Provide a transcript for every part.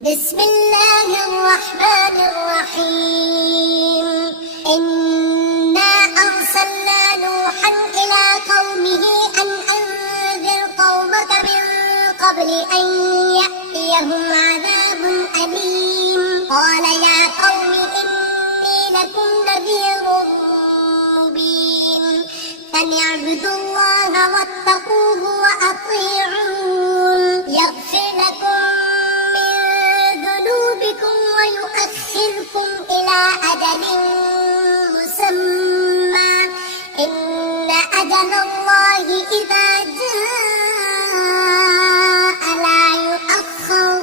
بسم الله الرحمن الرحيم. إنا أرسلنا نوحا إلى قومه أن أنذر قومك من قبل أن يأتيهم عذاب أليم. قال يا قوم إني لكم نذير مبين أن اعبدوا الله واتقوه وأطيعون يغفر لكم ويؤخركم إلى أجل مسمى إن أجل الله إذا جاء لا يؤخر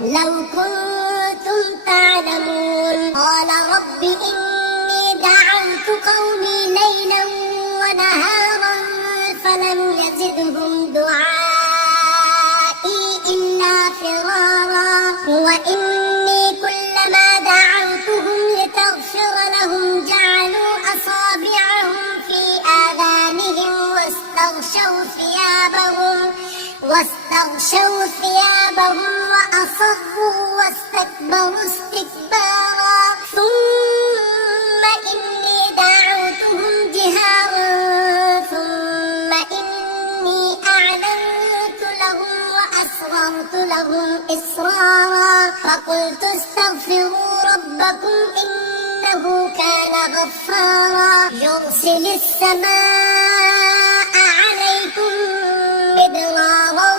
لو كنتم تعلمون. قال رب إني دعوت قومي ليلا ونهارا فلم يزدهم دعائي إلا فرارا وإني كلما دعوتهم لتغفر لهم جعلوا أصابعهم في آذانهم واستغشوا ثيابهم وأصروا واستكبروا استكبارا ثم إني دعوتهم جهارا ثم إني أعلنت لهم وأسررت لهم إسرارا فقلت استغفروا ربكم إنه كان غفارا يرسل السماء عليكم مدرارا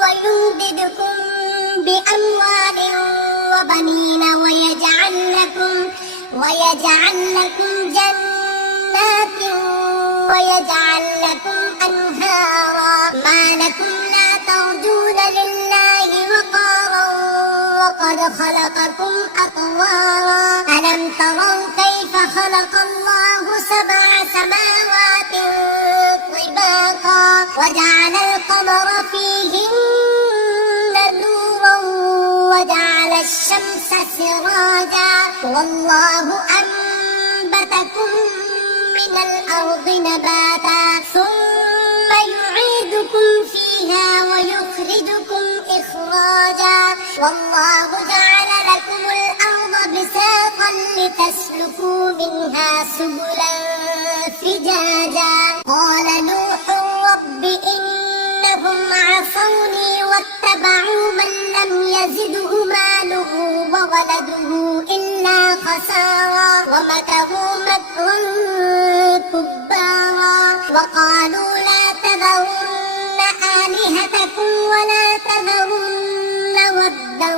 ويمددكم بأموال وبنين ويجعل لكم جنات ويجعل لكم أنهارا ما لكم لا ترجون لله وقارا وقد خلقكم أطوارا ألم تروا كيف خلق الله 7 سماوات طباقا وجعل القمر فيهن نورا وجعل الشمس سراجا والله أنبتكم من الأرض نباتا ثم يعيدكم فيها ويخرجكم إخراجا والله جعل لكم الأرض بساطا لتسلكوا منها سبلا فجاجا. قال نوح رب إنهم عصوني واتبعوا من لم يزده ماله وولده إلا خسارا ومكروا مكرا كبارا وقالوا لا تذرن آلهتكم ولا تذرن ودا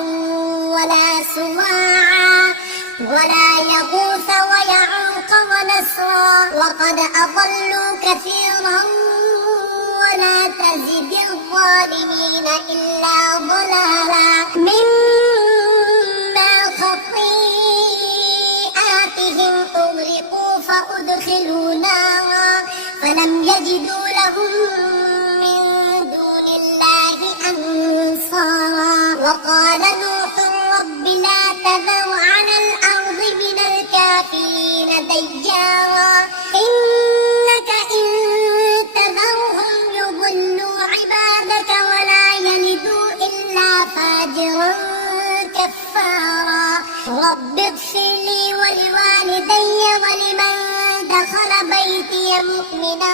ولا سواعا ولا يغوث ويعوق ونسرا وقد أضلوا كثيرا ولا تزد الظالمين إلا ضلالا مما خطيئاتهم أغرقوا فأدخلوا نارا فلم يجدوا لهم من دون الله أنصارا. وقال نوح رب لا تذر على الأرض من الكافرين ديارا إنك إن تذرهم يضلوا عبادك ولا يلدوا إلا فاجرا كفارا. رب اغفر لي ولوالدي ولمن دخل بيتي مؤمنا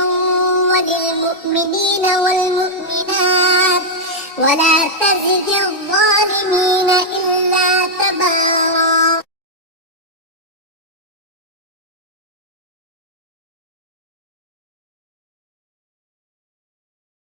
وللمؤمنين والمؤمنات ولا تزد الظالمين